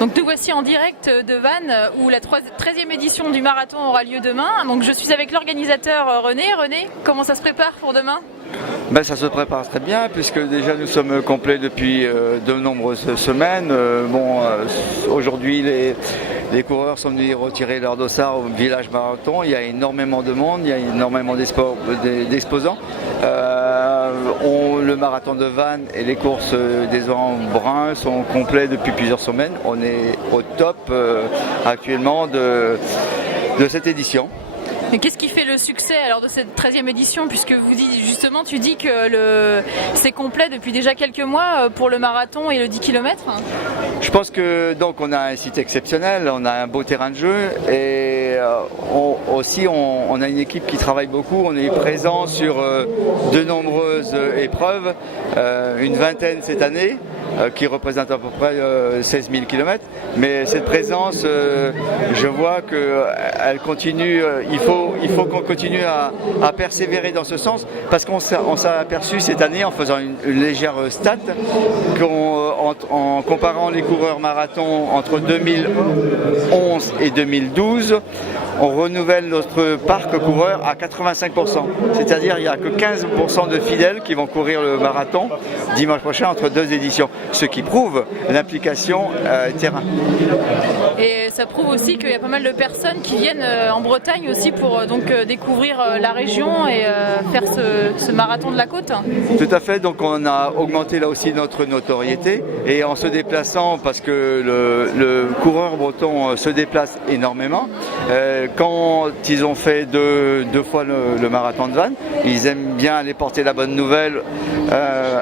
Donc nous voici en direct de Vannes où la 13e édition du marathon aura lieu demain. Donc je suis avec l'organisateur René. René, comment ça se prépare pour demain ? Ça se prépare très bien puisque déjà nous sommes complets depuis de nombreuses semaines. Aujourd'hui les coureurs sont venus retirer leur dossard au village marathon. Il y a énormément de monde, il y a énormément d'exposants. Le marathon de Vannes et les courses des Embruns sont complets depuis plusieurs semaines. On est au top actuellement de cette édition. Mais qu'est-ce qui fait le succès alors de cette 13e édition, puisque tu dis que c'est complet depuis déjà quelques mois pour le marathon et le 10 km? Je pense que donc on a un site exceptionnel, on a un beau terrain de jeu et on a une équipe qui travaille beaucoup. On est présent sur de nombreuses épreuves, une vingtaine cette année, qui représente à peu près 16 000 km. Mais cette présence, je vois qu'elle continue. Il faut qu'on continue à persévérer dans ce sens, parce qu'on s'est aperçu cette année en faisant une légère stat en comparant les coureurs marathon entre 2011 et 2012, on renouvelle notre parc coureur à 85%. C'est-à-dire qu'il n'y a que 15% de fidèles qui vont courir le marathon dimanche prochain entre deux éditions, ce qui prouve l'implication terrain. Et ça prouve aussi qu'il y a pas mal de personnes qui viennent en Bretagne aussi pour découvrir la région et faire ce marathon de la côte. Tout à fait, donc on a augmenté là aussi notre notoriété et en se déplaçant, parce que le coureur breton se déplace énormément. Quand ils ont fait deux fois le marathon de Vannes, ils aiment bien aller porter la bonne nouvelle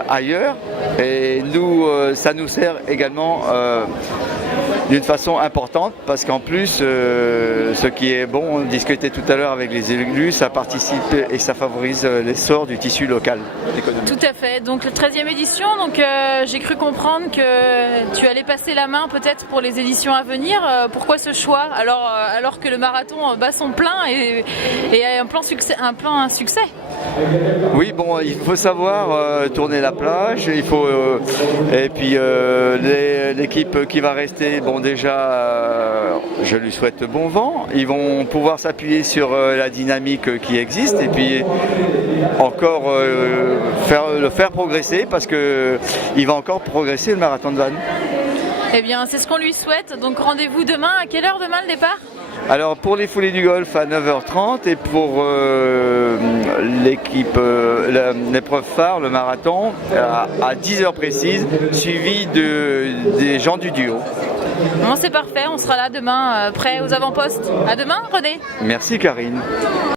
ailleurs, et nous, ça nous sert également d'une façon importante, parce qu'en plus, ce qui est bon, on discutait tout à l'heure avec les élus, ça participe et ça favorise l'essor du tissu local économique. Tout à fait, donc la 13e édition, j'ai cru comprendre que tu allais passer la main peut-être pour les éditions à venir. Pourquoi ce choix alors que le marathon bat son plein et a un plein succès? Oui, il faut savoir tourner la plage, et puis l'équipe qui va rester, déjà, je lui souhaite bon vent. Ils vont pouvoir s'appuyer sur la dynamique qui existe et puis encore le faire progresser, parce qu'il va encore progresser le marathon de Vannes. Eh bien, c'est ce qu'on lui souhaite. Donc rendez-vous demain. À quelle heure demain le départ ? Alors pour les foulées du golf à 9h30 et pour l'épreuve phare, le marathon, à 10h précise, suivi des gens du duo. Bon, c'est parfait, on sera là demain, prêts aux avant-postes. À demain, René. Merci Karine.